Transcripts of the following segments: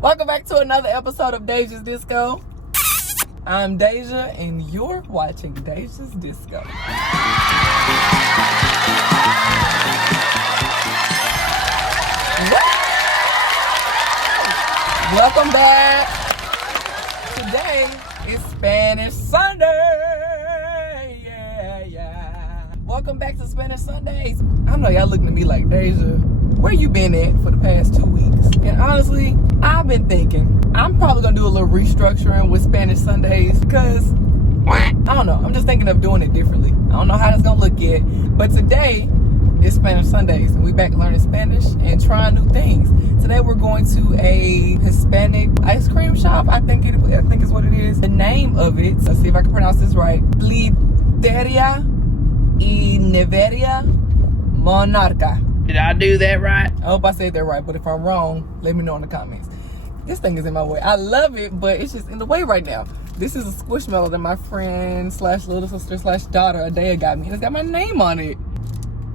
Welcome back to another episode of Heyyy Disco. I'm Deja, and you're watching Heyyy Disco. Welcome back. Today is Spanish Sunday. Yeah. Welcome back to Spanish Sundays. I know y'all looking at me like, Deja, where you been at for the past 2 weeks? And honestly, I've been thinking I'm probably gonna do a little restructuring with Spanish Sundays because I don't know. I'm just thinking of doing it differently. I don't know how that's gonna look yet. But today is Spanish Sundays, and we back learning Spanish and trying new things. Today we're going to a Hispanic ice cream shop. I think is what it is. The name of it. Let's see if I can pronounce this right. Paleteria y Neveria Monarca. Did I do that right? I hope I said that right, but if I'm wrong, let me know in the comments. This thing is in my way. I love it, but it's just in the way right now. This is a squishmallow that my friend slash little sister slash daughter Adea got me. And it's got my name on it.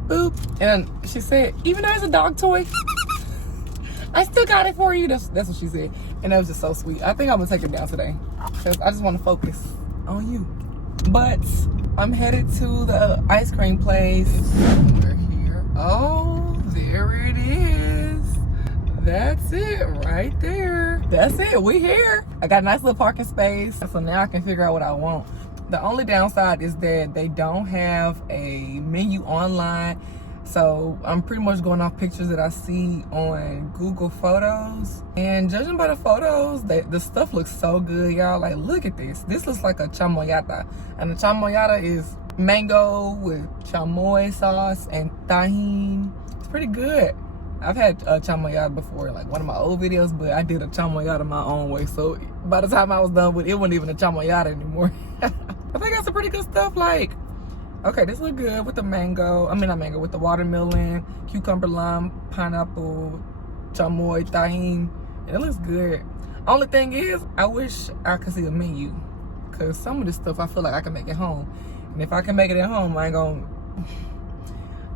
Boop. And she said, even though it's a dog toy, I still got it for you. That's what she said. And that was just so sweet. I think I'm gonna take it down today because I just want to focus on you. But I'm headed to the ice cream place. We're here. Oh, there it is. That's it right there. That's it. We here. I got a nice little parking space. So now I can figure out what I want. The only downside is that they don't have a menu online. So I'm pretty much going off pictures that I see on Google Photos. And judging by the photos, the stuff looks so good, y'all. Like, look at this. This looks like a chamoyata. And the chamoyata is mango with chamoy sauce and tahini. It's pretty good. I've had a chamoyata before, like one of my old videos, but I did a chamoyata my own way. So by the time I was done with it, it wasn't even a chamoyata anymore. I think that's some pretty good stuff. Like, okay, this look good with the mango. I mean, not mango, with the watermelon, cucumber, lime, pineapple, chamoy, tahini. It looks good. Only thing is, I wish I could see a menu, because some of this stuff I feel like I can make at home. And if I can make it at home,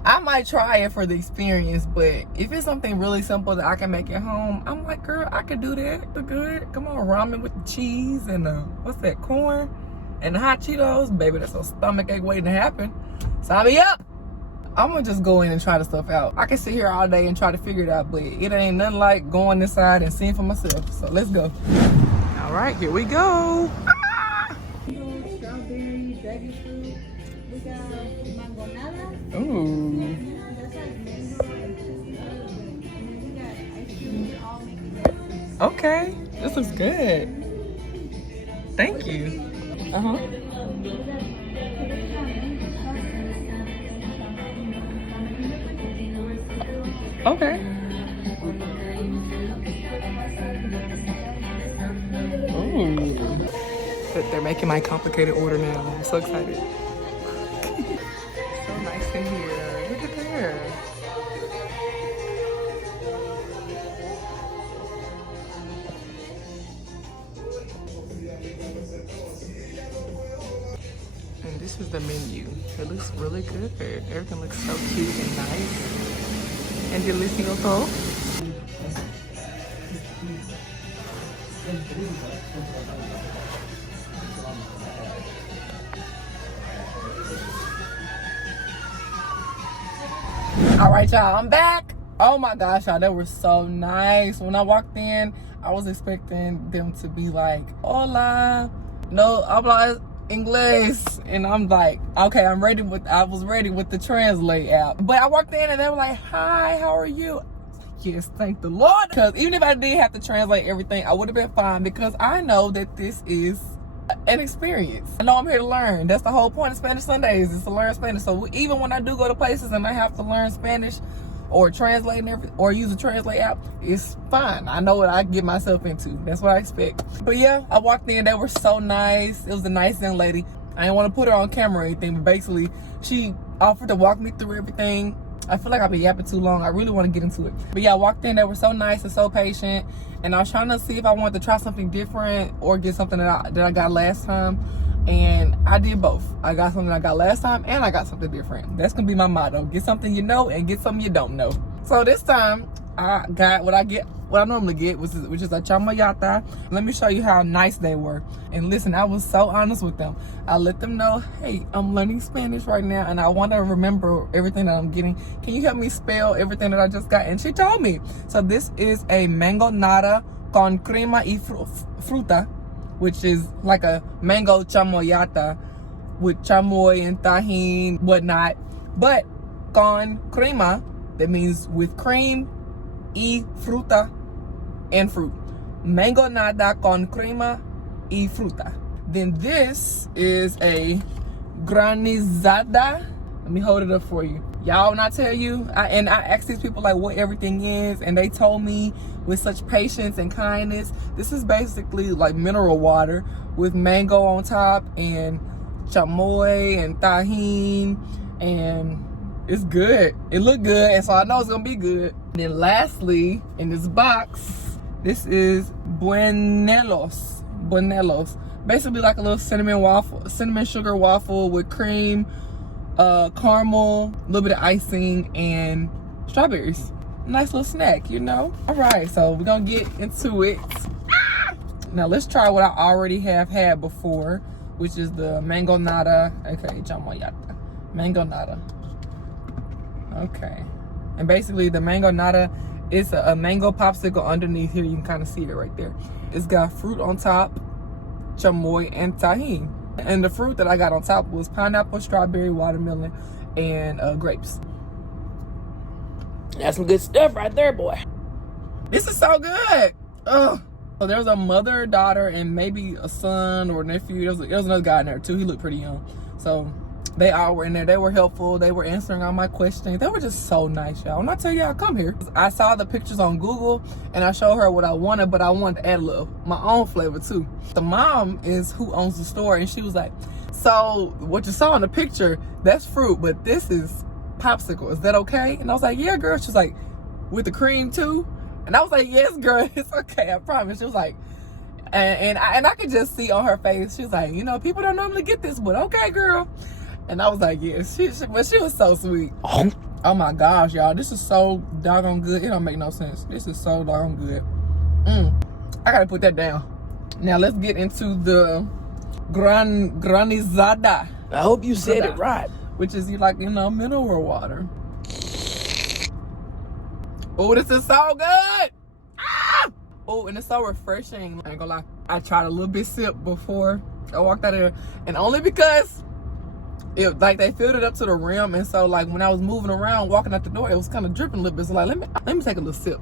I might try it for the experience, but if it's something really simple that I can make at home, I'm like, girl, I could do that. Look good. Come on, ramen with the cheese and what's that, corn and the hot Cheetos. Baby, that's a stomach ache waiting to happen. Sign me up. I'm gonna just go in and try the stuff out. I can sit here all day and try to figure it out, but it ain't nothing like going inside and seeing for myself. So let's go. All right, here we go. Strawberry, dragon fruit. We got mangonada. Ooh. Okay, this looks good. Thank you. Uh-huh. Okay. Ooh. They're making my complicated order now. I'm so excited. So nice in here. Look at there. And this is the menu. It looks really good. Everything looks so cute and nice. And delicioso. All right, y'all, I'm back. Oh my gosh, y'all, they were so nice. When I walked in, I was expecting them to be like, hola, no habla inglés. And I'm like, okay, I was ready with the translate app. But I walked in and they were like, hi, how are you? Yes, thank the Lord. Because even if I did have to translate everything, I would have been fine, because I know that this is an experience. I know I'm here to learn. That's the whole point of Spanish Sundays, is to learn Spanish. So even when I do go to places and I have to learn Spanish or translate or use a translate app, it's fine. I know what I get myself into. That's what I expect. But yeah, I walked in. They were so nice. It was a nice young lady. I didn't want to put her on camera or anything, but basically she offered to walk me through everything. I feel like I've been yapping too long. I really want to get into it. But yeah, I walked in. They were so nice and so patient. And I was trying to see if I wanted to try something different or get something that I got last time. And I did both. I got something I got last time, and I got something different. That's gonna be my motto. Get something you know and get something you don't know. So this time, I got what I normally get, which is a chamoyata. Let me show you how nice they were. And listen, I was so honest with them. I let them know, hey, I'm learning Spanish right now, and I want to remember everything that I'm getting. Can you help me spell everything that I just got? And she told me. So this is a mango nata con crema y fruta, which is like a mango chamoyata with chamoy and tajin, whatnot. But con crema, that means with cream, y fruta, and fruit. Mango nata con crema y fruta. Then this is a granizada. Let me hold it up for you. Y'all, when I tell you, I asked these people like what everything is, and they told me with such patience and kindness. This is basically like mineral water with mango on top and chamoy and tajin, and it's good. It looked good, and so I know it's gonna be good. And then lastly, in this box, this is buñuelos. Basically like a little cinnamon sugar waffle with cream, caramel, a little bit of icing, and strawberries. Nice little snack, you know? All right, so we're gonna get into it. Now let's try what I already have had before, which is the mango nata. Okay, chamoyata. Mango nata. Okay. And basically the mango nata is a mango popsicle underneath here. You can kind of see it right there. It's got fruit on top, chamoy, and tajin. And the fruit that I got on top was pineapple, strawberry, watermelon, and grapes. That's some good stuff right there, boy. This is so good. Ugh. So there was a mother, daughter, and maybe a son or nephew. There was another guy in there too. He looked pretty young. So they all were in there. They were helpful. They were answering all my questions. They were just so nice, y'all. When I tell y'all, come here. I saw the pictures on Google, and I showed her what I wanted, but I wanted to add a little, my own flavor too. The mom is who owns the store, and she was like, so what you saw in the picture, that's fruit, but this is popsicle. Is that okay? And I was like, yeah, girl. She was like, with the cream too? And I was like, yes, girl, it's okay, I promise. She was like, and I could just see on her face, she was like, you know, people don't normally get this, but okay, girl. And I was like, yes, but she was so sweet. Oh my gosh, y'all, this is so doggone good. It don't make no sense. This is so doggone good. I gotta put that down. Now let's get into the granizada. I hope you said it right. Which is like, you know, mineral water. Oh, this is so good. Ah! Oh, and it's so refreshing. I ain't gonna lie. I tried a little bit sip before I walked out of there. And only because it, like, they filled it up to the rim. And so like when I was moving around, walking out the door, it was kind of dripping a little bit. So like, let me take a little sip.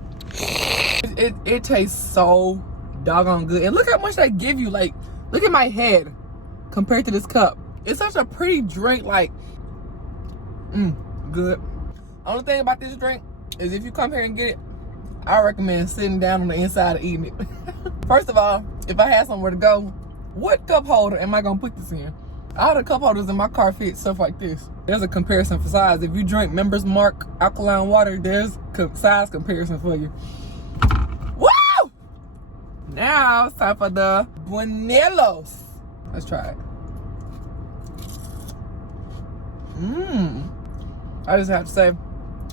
It tastes so doggone good. And look how much they give you. Like, look at my head compared to this cup. It's such a pretty drink. Like, good. Only thing about this drink is if you come here and get it, I recommend sitting down on the inside and eating it. First of all, if I had somewhere to go, what cup holder am I gonna put this in? All the cup holders in my car fit stuff like this. There's a comparison for size. If you drink Members Mark alkaline water, there's size comparison for you. Woo! Now it's time for the buñuelos. Let's try it. I just have to say,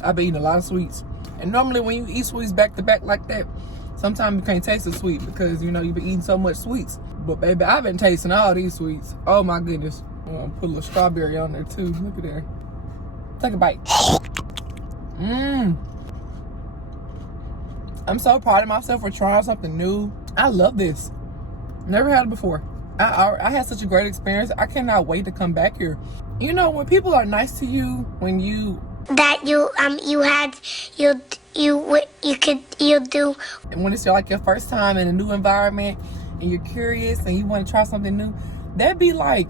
I've been eating a lot of sweets. And normally when you eat sweets back to back like that, sometimes you can't taste the sweet because, you know, you've been eating so much sweets. But baby, I've been tasting all these sweets. Oh my goodness. I'm gonna put a little strawberry on there too. Look at there. Take a bite. I'm so proud of myself for trying something new. I love this. Never had it before. I had such a great experience. I cannot wait to come back here. You know, when people are nice to you, when you do. And when it's like your first time in a new environment and you're curious and you want to try something new, that'd be like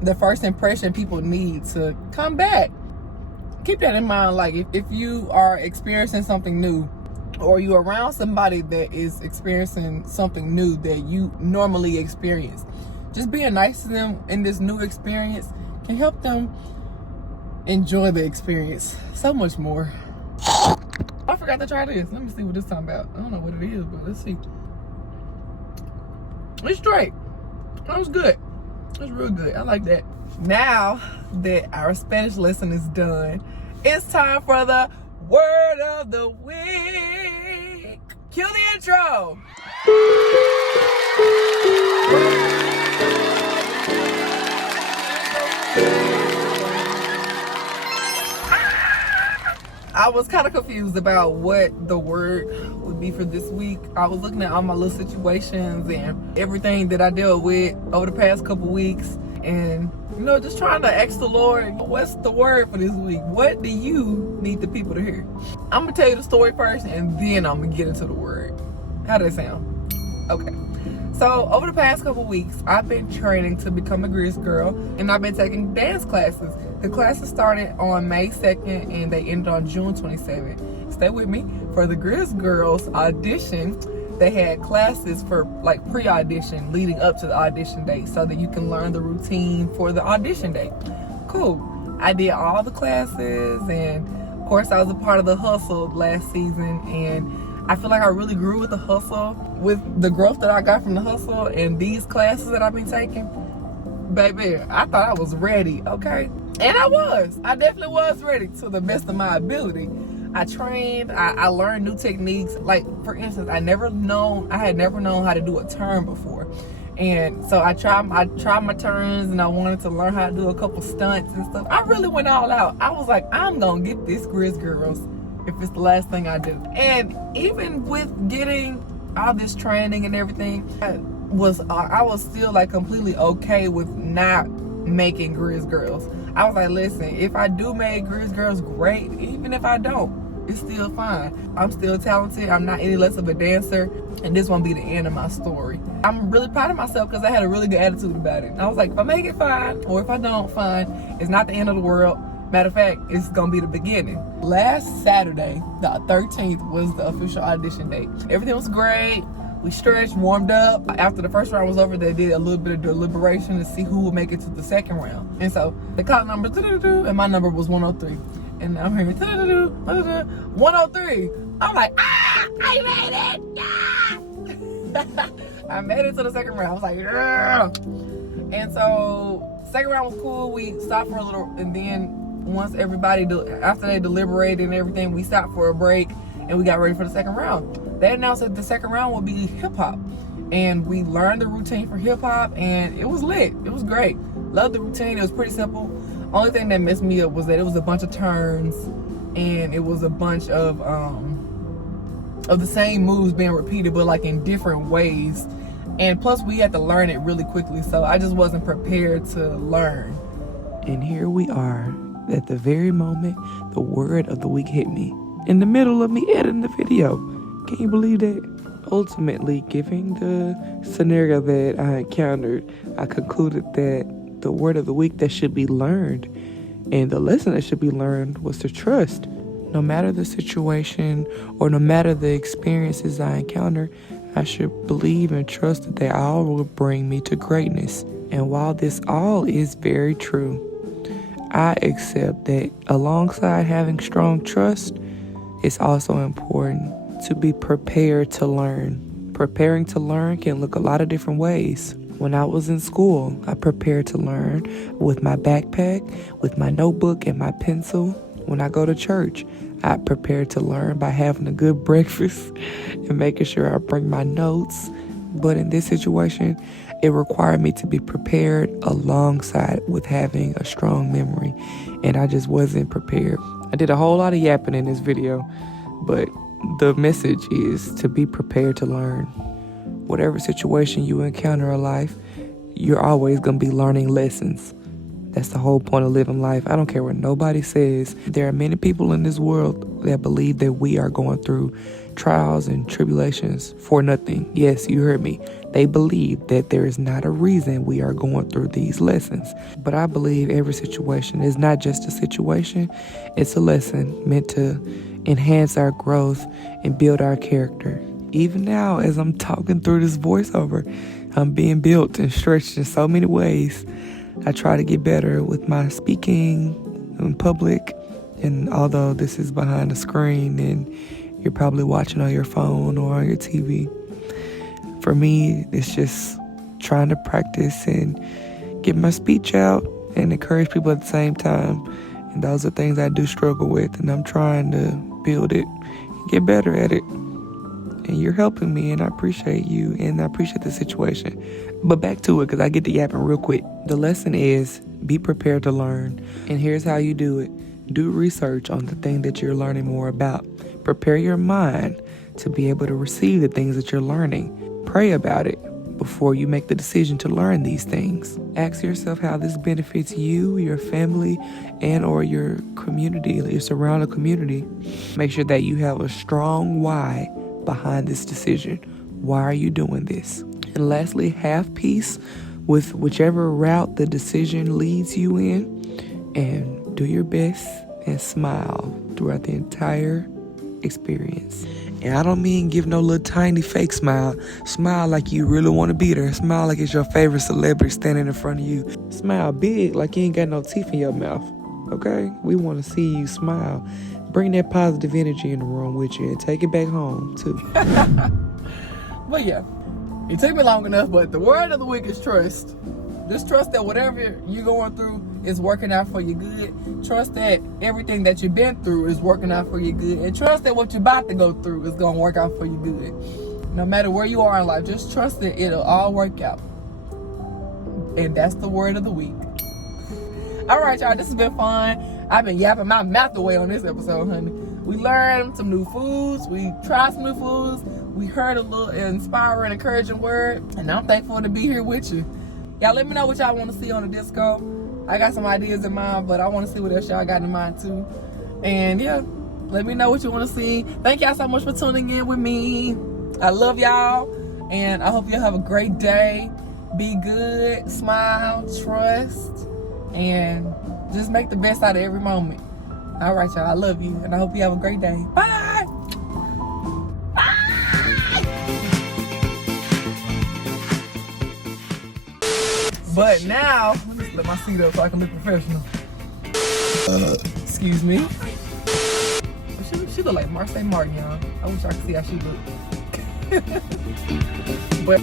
the first impression people need to come back. Keep that in mind. Like if you are experiencing something new, or you're around somebody that is experiencing something new that you normally experience, just being nice to them in this new experience can help them enjoy the experience so much more. I forgot to try this. Let me see what this time about. I don't know what it is, but let's see. It's straight. That was good. It's real good. I like that. Now that our Spanish lesson is done, it's time for the word of the week. intro. I was kind of confused about what the word would be for this week. I was looking at all my little situations and everything that I dealt with over the past couple weeks, and just trying to ask the Lord, what's the word for this week? What do you need the people to hear? I'm gonna tell you the story first, and then I'm gonna get into the word. How does that sound? Okay. So over the past couple weeks, I've been training to become a Grizz girl, and I've been taking dance classes. The classes started on May 2nd, and they ended on June 27th. Stay with me. For the Grizz girls audition, they had classes for like pre-audition leading up to the audition date so that you can learn the routine for the audition date. Cool. I did all the classes, and of course I was a part of the hustle last season, and I feel like I really grew with the hustle, with the growth that I got from the hustle and these classes that I've been taking. Baby, I thought I was ready, okay? And I was. I definitely was ready to the best of my ability. I trained, I learned new techniques. Like, for instance, I had never known how to do a turn before. And so I tried my turns, and I wanted to learn how to do a couple stunts and stuff. I really went all out. I was like, I'm gonna get this Grizz girls if it's the last thing I do. And even with getting all this training and everything, I was still like completely okay with not making Grizz girls. I was like, listen, if I do make Grizz girls, great. Even if I don't, it's still fine. I'm still talented. I'm not any less of a dancer, and this won't be the end of my story. I'm really proud of myself because I had a really good attitude about it. I was like, if I make it, fine, or if I don't, fine. It's not the end of the world. Matter of fact, it's gonna be the beginning. Last Saturday, the 13th, was the official audition date. Everything was great. We stretched, warmed up. After the first round was over, they did a little bit of deliberation to see who would make it to the second round. And so they called numbers, and my number was 103. And I'm hearing 103. I'm like, I made it! Yeah! I made it to the second round. I was like, yeah! And so second round was cool. We stopped for a little, and then once everybody, after they deliberated and everything, we stopped for a break and we got ready for the second round. They announced that the second round would be hip hop, and we learned the routine for hip hop, and it was lit. It was great. Loved the routine. It was pretty simple. Only thing that messed me up was that it was a bunch of turns, and it was a bunch of the same moves being repeated, but like in different ways. And plus we had to learn it really quickly, so I just wasn't prepared to learn. And here we are at the very moment the word of the week hit me, in the middle of me editing the video. Can you believe that? Ultimately, given the scenario that I encountered, I concluded that the word of the week that should be learned and the lesson that should be learned was to trust. No matter the situation or no matter the experiences I encounter, I should believe and trust that they all will bring me to greatness. And while this all is very true, I accept that alongside having strong trust, it's also important to be prepared to learn. Preparing to learn can look a lot of different ways. When I was in school, I prepared to learn with my backpack, with my notebook and my pencil. When I go to church, I prepare to learn by having a good breakfast and making sure I bring my notes. But in this situation, it required me to be prepared alongside with having a strong memory. And I just wasn't prepared. I did a whole lot of yapping in this video, but the message is to be prepared to learn. Whatever situation you encounter in life, you're always going to be learning lessons. That's the whole point of living life. I don't care what nobody says. There are many people in this world that believe that we are going through trials and tribulations for nothing. Yes, you heard me. They believe that there is not a reason we are going through these lessons. But I believe every situation is not just a situation. It's a lesson meant to enhance our growth and build our character. Even now, as I'm talking through this voiceover, I'm being built and stretched in so many ways. I try to get better with my speaking in public, and although this is behind the screen and you're probably watching on your phone or on your TV, for me, it's just trying to practice and get my speech out and encourage people at the same time. And those are things I do struggle with, and I'm trying to build it, get better at it. and you're helping me, and I appreciate you, and I appreciate the situation. But back to it, because I get to yapping real quick. The lesson is be prepared to learn, and here's how you do it. Do research on the thing that you're learning more about. Prepare your mind to be able to receive the things that you're learning. Pray about it before you make the decision to learn these things. Ask yourself how this benefits you, your family, and or your community, your surrounding community. Make sure that you have a strong why behind this decision. Why are you doing this? And lastly, have peace with whichever route the decision leads you in, and do your best and smile throughout the entire experience. And I don't mean give no little tiny fake smile. Smile like you really want to be there. Smile like it's your favorite celebrity standing in front of you. Smile big like you ain't got no teeth in your mouth. Okay? We want to see you smile. Bring that positive energy in the room with you and take it back home too. But yeah, it took me long enough, but the word of the week is trust. Just trust that whatever you're going through is working out for your good. Trust that everything that you've been through is working out for your good. And trust that what you're about to go through is going to work out for your good. No matter where you are in life, just trust that it'll all work out. And that's the word of the week. All right, y'all, this has been fun. I've been yapping my mouth away on this episode, honey. We learned some new foods. We tried some new foods. We heard a little inspiring, encouraging word. And I'm thankful to be here with you. Y'all let me know what y'all want to see on the disco. I got some ideas in mind, but I want to see what else y'all got in mind too. And yeah, let me know what you want to see. Thank y'all so much for tuning in with me. I love y'all, and I hope y'all have a great day. Be good, smile, trust, and just make the best out of every moment. All right, y'all, I love you, and I hope you have a great day. Bye! But now, let me let my seat up so I can look professional. Excuse me. She look like Marseille Martin, y'all. I wish I could see how she look. But